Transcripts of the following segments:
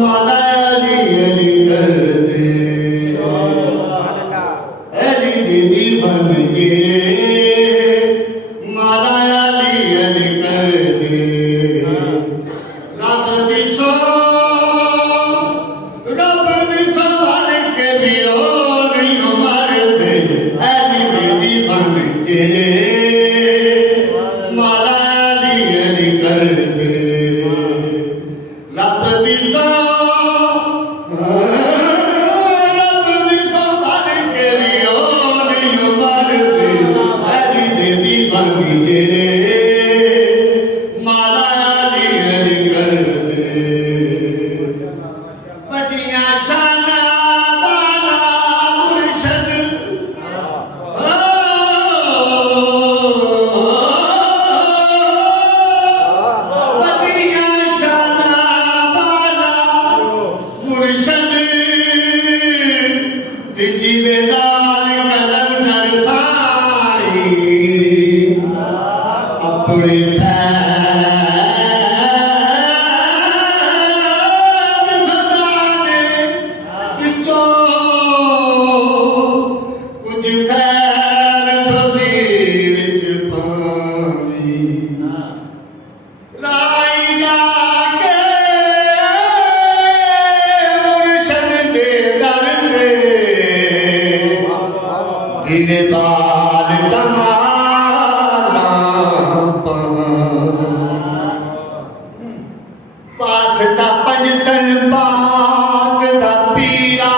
माला अली अली कर दे अली दीदी बन के माला अली अली कर दे रब दिसो भर के भी ओ नहीं मर दे अली दीदी बन के माला अली अली कर दे रब दिसो भर के भी ओ नहीं मर दे अली दीदी बन के माला अली अली कर दे बड़िया शाना वाला मुर्शद बड़िया शाना वाला मुर्शद जिवे लाल कलंदर साई अपने कुछ खैर थोड़ी विच पानी राई जाके मुर्शद दे दर पे तेरे बाल तमाला वास्ता पंजतन पाक दा पीरा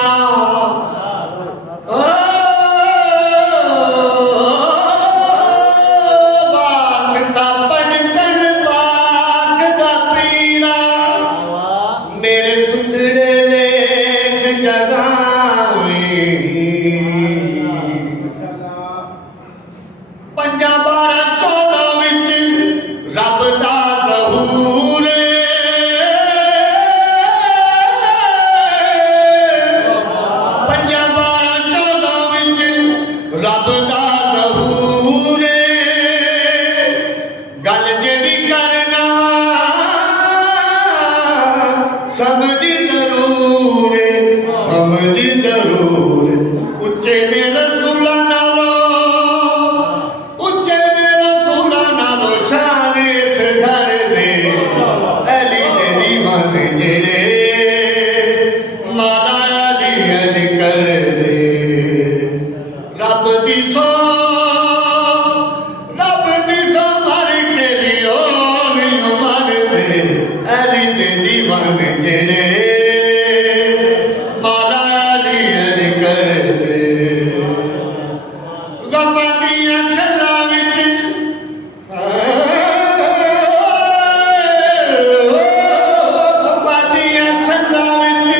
वास्ता पंजतन पाक दा पीरा मेरे सुथड़े लेख जगावे पंजा 12 14 विच रब दा ज़हूर पंजा 12 14 विच रब दा ज़हूर गल जेड़ी करना समझ जरूर उच्चे ने रसूला नालो शान इस घर दे अली दे दीवान जेड़े माला अली अली कर दे रब दी सो भर के भी ओ नहीं मर दे अली दे दीवान जेड़े माला अली अली कर दे गमां दियां छल्लां विच गमां दियां छल्लां विच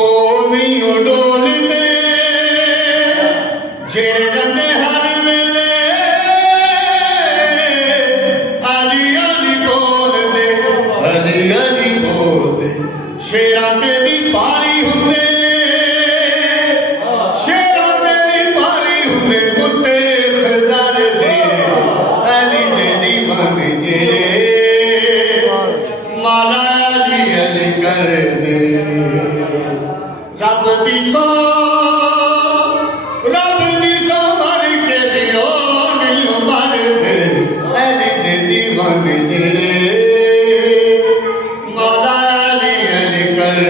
ओ नहीं डोलदे जेड़े रंदे हर वेले अली अली बोलदे शेरां ते भी भारी हुंदे कुत्ते सरदार दे अली दे दीवान जेड़े माला अली अली कर दे रब दी सो भर के भी ओ नहीं मर दे अली दे दीवान जेड़े माला अली अली कर